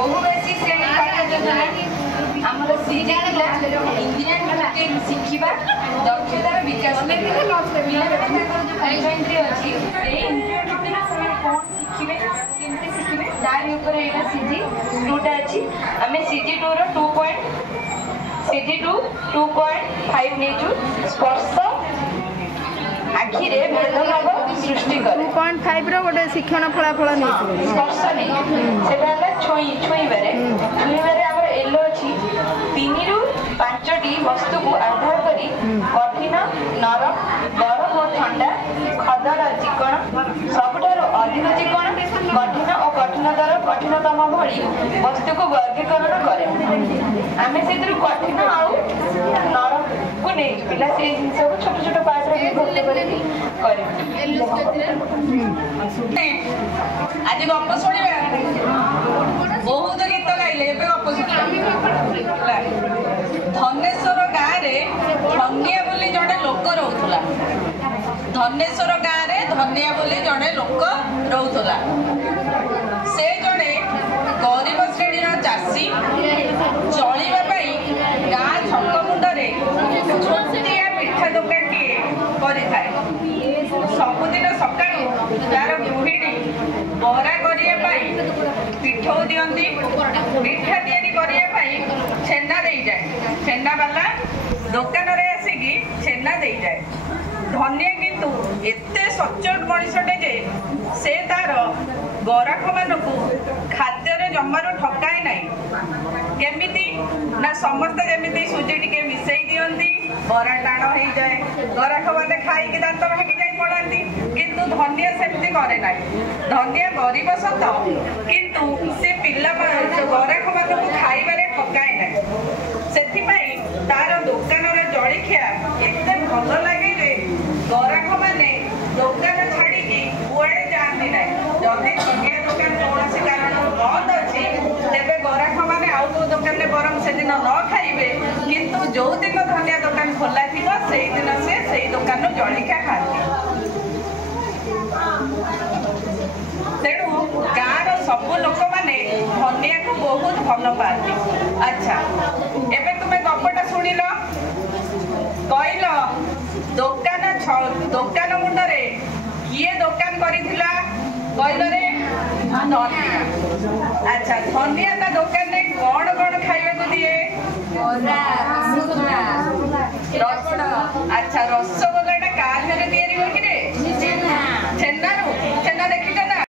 बहुभाषी श्रेणी पाठ योजना आमर सीजे इंजीनियर शिखा दक्षतार विकास पंचायत अच्छी तारी सीजी 2टा अच्छी आम सीजी 2 रो 2.5 नहीं स्पर्श आखिरे भेदभाव सृष्टि करे 2.5 रो गोटे शिक्षण फलाफल नहीं स्पर्श नहीं सेटा छुईबारे आमर एलो अच्छी 3 ରୁ 5टी वस्तु को आधार करी कठिन नरम गरम और ठंडा खदड़ चिकण सबुठार अधिक चिकण कठिन और कठिनतर कठिनतम भली वस्तु को वर्गीकरण करे आम से कठिन आउ नरम को नहीं पिला से जिन सब छोट छोट पार्ट रे विभक्त करे आज गप शुणा बहुत गीत गाइले गप शुणा धनेश्वर गाँव में धनिया बोली जड़े लोक रोला धनेश्वर गाँव में धनिया बोली जड़े लोक रोला से जड़े गरीब श्रेणी चाषी चलवाई गाँ छक मुंडे छोटिया पिठा दुकान टीए करे सबुदिन सका तार गृहिणी बरा करने पिठौ दिखती पिठा या छेना दे जाए छेना वाला दुकान रे आसिकी छेना दे जाए धनिया किंतु एते सचोट मनीषटे जे से तार गराख मानक खाद्य जमारू ठकाए नाई केमिति ना समस्त जमी सुजी टिके मिसई दियंती बरा टाण हो जाए गराख मैंने खाई दांत भांगी जाए पड़ाती किंतु धनिया सेमती करे ना धनिया गरीब सत किंतु से पिला गराख मानक खाइबारे ठकाए ना से तार दुकान जलिखिया एते भल लगे जे गराख मैंने दुकान छाड़ी कुआड़े जाती ना जदि धनिया दुकान कौन कारण बंद अच्छी तेरे गराख मैंने आउ को दुकान में बरम से दिन न खाइबे किंतु जो दिन धनिया दुकान खोला थी से दिन से दुकान जलिखिया खाती तेणु गाँव सबू लोक मैंने धनिया को बहुत भल पाती अच्छा एबे तुम्हें गपटा शुणिल कहल दुकान मुंडरे किए दुकान करिथिला कहल रे धनिया अच्छा धनिया ता दुकान में कौन कौन खाइबा को दिए अच्छा रसगोल्ला का काल तैयारी हो कि रे छेना